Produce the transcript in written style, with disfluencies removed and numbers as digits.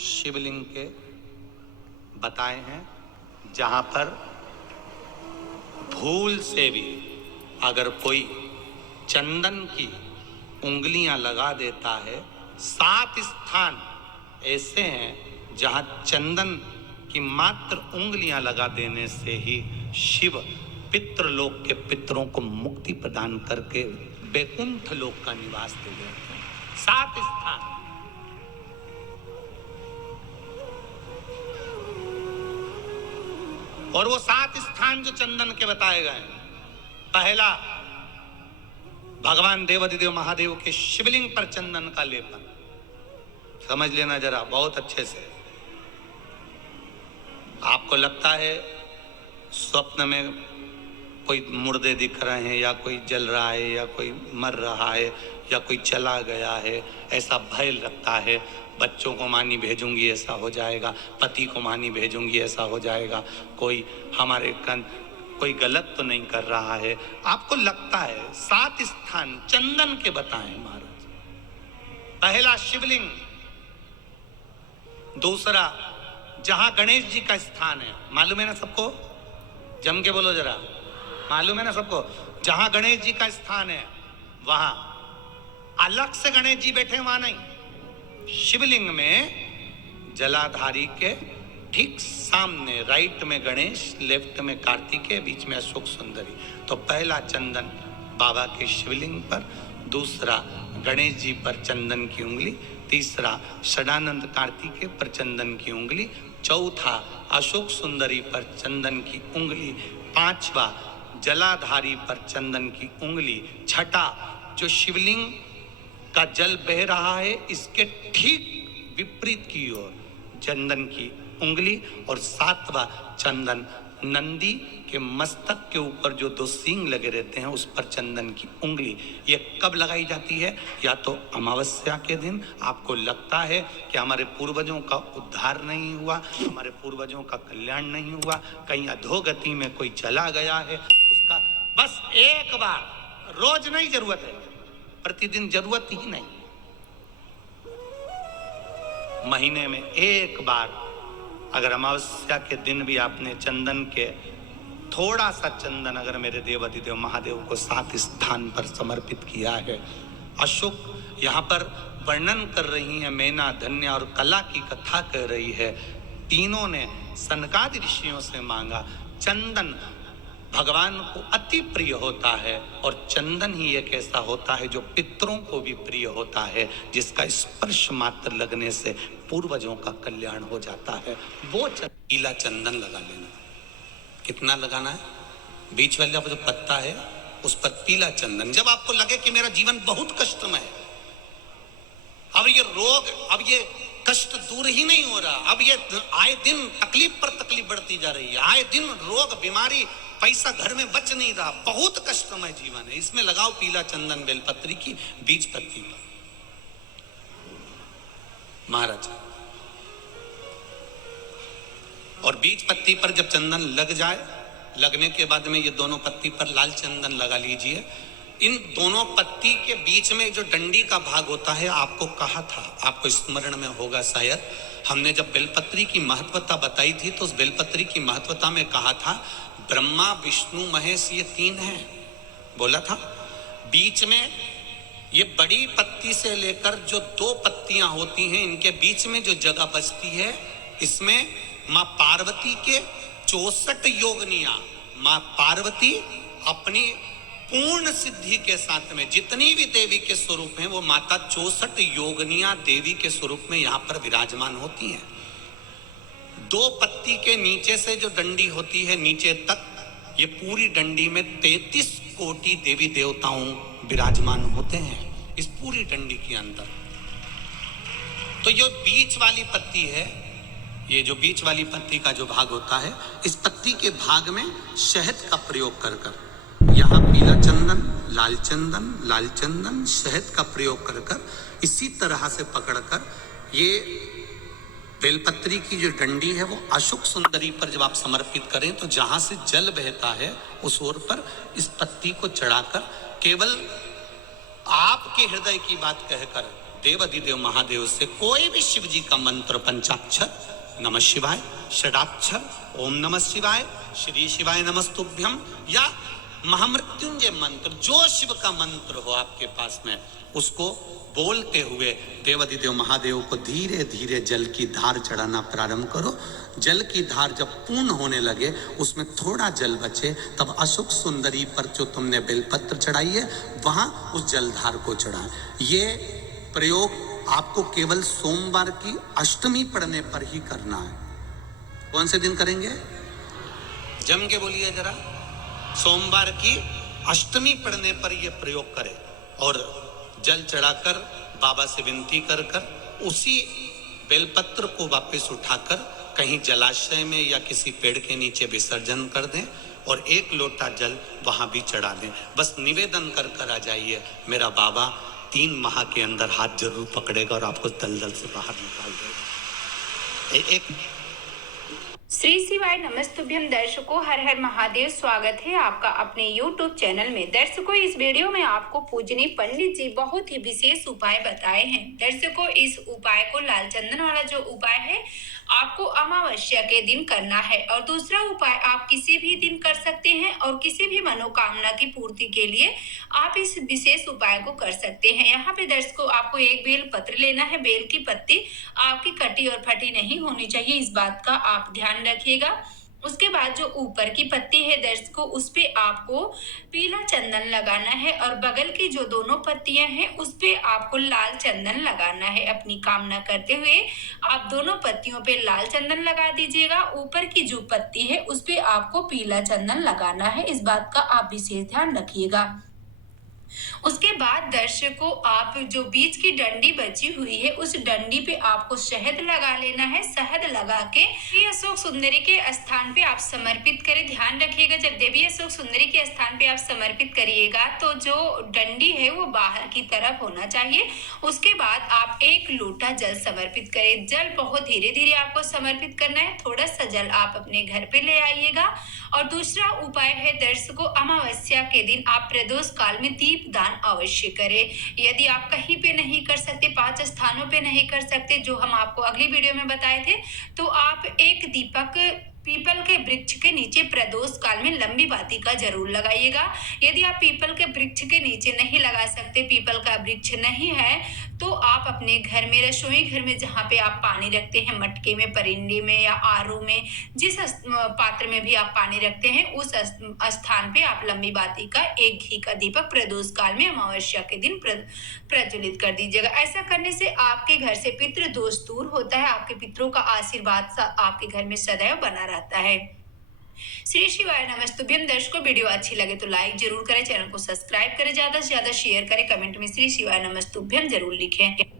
शिवलिंग के बताए हैं, जहां पर भूल से भी अगर कोई चंदन की उंगलियां लगा देता है, 7 स्थान ऐसे हैं जहां चंदन की मात्र उंगलियां लगा देने से ही शिव पितृलोक के पितरों को मुक्ति प्रदान करके वैकुंठ लोक का निवास दे देते हैं। 7 स्थान। और वो 7 स्थान जो चंदन के बताए गए, पहला भगवान देवाधिदेव महादेव के शिवलिंग पर चंदन का लेपन। समझ लेना जरा बहुत अच्छे से। आपको लगता है स्वप्न में कोई मुर्दे दिख रहे हैं, या कोई जल रहा है, या कोई मर रहा है, या कोई चला गया है, ऐसा भय लगता है। बच्चों को मानी भेजूंगी ऐसा हो जाएगा, पति को मानी भेजूंगी ऐसा हो जाएगा, कोई हमारे कोई गलत तो नहीं कर रहा है, आपको लगता है। 7 स्थान चंदन के बताएं महाराज। पहला शिवलिंग, दूसरा जहां गणेश जी का स्थान है, मालूम है ना सबको? जम के बोलो जरा, मालूम है ना सबको? जहां गणेश जी का स्थान है वहां अलग से गणेश जी बैठे, वहां नहीं। शिवलिंग में जलाधारी के ठीक सामने राइट में गणेश, लेफ्ट में कार्तिकेय, बीच में अशोक सुंदरी। तो पहला चंदन बाबा के शिवलिंग पर, दूसरा गणेश जी पर चंदन की उंगली, तीसरा षडानंद कार्तिकेय पर चंदन की उंगली, चौथा अशोक सुंदरी पर चंदन की उंगली, पांचवा जलाधारी पर चंदन की उंगली, छठा जो शिवलिंग का जल बह रहा है इसके ठीक विपरीत की ओर चंदन की उंगली, और 7वां चंदन नंदी के मस्तक के ऊपर जो 2 सींग लगे रहते हैं उस पर चंदन की उंगली। ये कब लगाई जाती है? या तो अमावस्या के दिन। आपको लगता है कि हमारे पूर्वजों का उद्धार नहीं हुआ, हमारे पूर्वजों का कल्याण नहीं हुआ, कहीं अधोगति में कोई चला गया है, उसका बस एक बार, रोज नहीं जरूरत है, प्रतिदिन जरूरत ही नहीं, महीने में एक बार अगर अमावस्या के दिन भी आपने चंदन के थोड़ा सा चंदन अगर मेरे देवाधिदेव महादेव को 7 स्थान पर समर्पित किया है। अशोक यहाँ पर वर्णन कर रही है, मैना धन्य और कला की कथा कह रही है। तीनों ने सनकादि ऋषियों से मांगा। चंदन भगवान को अति प्रिय होता है, और चंदन ही एक ऐसा होता है जो पितरों को भी प्रिय होता है, जिसका स्पर्श मात्र लगने से पूर्वजों का कल्याण हो जाता है। वो पीला चंदन लगा लेना। कितना लगाना है? बीच वाला जो पत्ता है उस पर पीला चंदन। जब आपको लगे कि मेरा जीवन बहुत कष्टमय है, अब ये रोग, अब ये कष्ट दूर ही नहीं हो रहा, अब ये आए दिन तकलीफ पर तकलीफ बढ़ती जा रही है, आए दिन रोग बीमारी, पैसा घर में बच नहीं रहा, बहुत कष्टमय जीवन है, इसमें लगाओ पीला चंदन बेलपत्री की बीज पत्ती पर। महाराज, और बीज पत्ती पर जब चंदन लग जाए, लगने के बाद में ये दोनों पत्ती पर लाल चंदन लगा लीजिए। इन दोनों पत्ती के बीच में जो डंडी का भाग होता है, आपको कहा था, आपको स्मरण में होगा शायद, हमने जब बेलपत्री की महत्वता बताई थी तो उस बेलपत्री की महत्वता में कहा था ब्रह्मा विष्णु महेश ये 3 हैं, बोला था। बीच में ये बड़ी पत्ती से लेकर जो 2 पत्तियां होती हैं, इनके बीच में जो जगह बचती है, इसमें माँ पार्वती के 64 योगनियां, माँ पार्वती अपनी पूर्ण सिद्धि के साथ में जितनी भी देवी के स्वरूप हैं, वो माता 64 योगनियां देवी के स्वरूप में यहाँ पर विराजमान होती हैं। 2 पत्ती के नीचे से जो डंडी होती है नीचे तक, ये पूरी डंडी में 33 कोटि देवी देवताओं विराजमान होते हैं इस पूरी डंडी के अंदर। तो ये बीच वाली पत्ती है, ये जो बीच वाली पत्ती का जो भाग होता है, इस पत्ती के भाग में शहद का प्रयोग कर कर, यहाँ पीला चंदन, लाल चंदन, शहद का प्रयोग कर कर, इसी तरह से पकड़कर ये बेलपत्री की जो डंडी है वो अशोक सुंदरी पर जब आप समर्पित करें, तो जहां से जल बहता है उस ओर पर इस पत्ती को चढ़ाकर केवल आपके हृदय की बात कहकर देवाधिदेव महादेव से कोई भी शिव जी का मंत्र पंचाक्षर, नमः शिवाय, षडाक्षर, ओम नमः शिवाय, श्री शिवाय नमस्तुभ्यम, या महामृत्युंजय मंत्र, जो शिव का मंत्र हो आपके पास में, उसको बोलते हुए देवाधिदेव महादेव को धीरे धीरे जल की धार चढ़ाना प्रारंभ करो। जल की धार जब पूर्ण होने लगे, उसमें थोड़ा जल बचे, तब अशोक सुंदरी पर जो तुमने बेलपत्र चढ़ाई है वहां उस जलधार को चढ़ाएं। ये प्रयोग आपको केवल सोमवार की अष्टमी पढ़ने पर ही करना है। कौन से दिन करेंगे? जम के बोलिए जरा। सोमवार की अष्टमी पढ़ने पर यह प्रयोग करें और जल चढ़ाकर बाबा से विनती कर कर उसी बेलपत्र को वापस उठाकर कहीं जलाशय में या किसी पेड़ के नीचे विसर्जन कर दें और एक लोटा जल वहां भी चढ़ा दें। बस निवेदन कर कर आ जाइए, मेरा बाबा 3 माह के अंदर हाथ जरूर पकड़ेगा और आपको दलदल से बाहर निकाल देगा। एक श्री शिवाय नमस्तुभ्यम। दर्शकों, हर हर महादेव। स्वागत है आपका अपने YouTube चैनल में। दर्शकों, इस वीडियो में आपको पूजनीय पंडित जी बहुत ही विशेष उपाय बताए हैं। दर्शकों, इस उपाय को लाल चंदन वाला जो उपाय है आपको अमावस्या के दिन करना है, और दूसरा उपाय आप किसी भी दिन कर सकते हैं और किसी भी मनोकामना की पूर्ति के लिए आप इस विशेष उपाय को कर सकते हैं। यहाँ पे दर्शकों, आपको एक बेल पत्र लेना है। बेल की पत्ती आपकी कटी और फटी नहीं होनी चाहिए, इस बात का आप ध्यान रखिएगा। उसके बाद जो ऊपर की पत्ती है दर्शकों, उस पे आपको पीला चंदन लगाना है, और बगल की जो दोनों पत्तियां हैं उस पे आपको लाल चंदन लगाना है। अपनी कामना करते हुए आप दोनों पत्तियों पे लाल चंदन लगा दीजिएगा। ऊपर की जो पत्ती है उस पे आपको पीला चंदन लगाना है, इस बात का आप विशेष ध्यान रखिएगा। उसके बाद दर्शकों, आप जो बीच की डंडी बची हुई है उस डंडी पे आपको शहद लगा लेना है। शहद लगा के देवी अशोक सुंदरी के स्थान पे आप समर्पित करें। ध्यान रखिएगा, जब देवी अशोक सुंदरी के स्थान पे आप समर्पित करिएगा तो जो डंडी है वो बाहर की तरफ होना चाहिए। उसके बाद आप 1 लोटा जल समर्पित करें। जल बहुत धीरे धीरे आपको समर्पित करना है, थोड़ा सा जल आप अपने घर पे ले आइएगा। और दूसरा उपाय है दर्शकों, अमावस्या के दिन आप प्रदोष काल में दीप दान अवश्य करें। यदि आप कहीं पे नहीं कर सकते, 5 स्थानों पे नहीं कर सकते जो हम आपको अगली वीडियो में बताए थे, तो आप एक दीपक पीपल के वृक्ष के नीचे प्रदोष काल में लंबी बातिका जरूर लगाइएगा। यदि आप पीपल के वृक्ष के नीचे नहीं लगा सकते, पीपल का वृक्ष नहीं है, तो आप अपने घर में, रसोई घर में जहाँ पे आप पानी रखते हैं, मटके में, परिंदे में या आरू में, जिस पात्र में भी आप पानी रखते हैं उस स्थान पे आप लंबी बातिका, एक घी का दीपक प्रदोष काल में अमावस्या के दिन प्रज्वलित कर दीजिएगा। ऐसा करने से आपके घर से पितृ दोष दूर होता है, आपके पितरों का आशीर्वाद आपके घर में सदैव बना रहता है। श्री शिवाय नमस्तुभ्यम। दर्शकों, वीडियो अच्छी लगे तो लाइक जरूर करें, चैनल को सब्सक्राइब करें, ज्यादा से ज्यादा शेयर करें, कमेंट में श्री शिवाय नमस्तुभ्यम जरूर लिखें।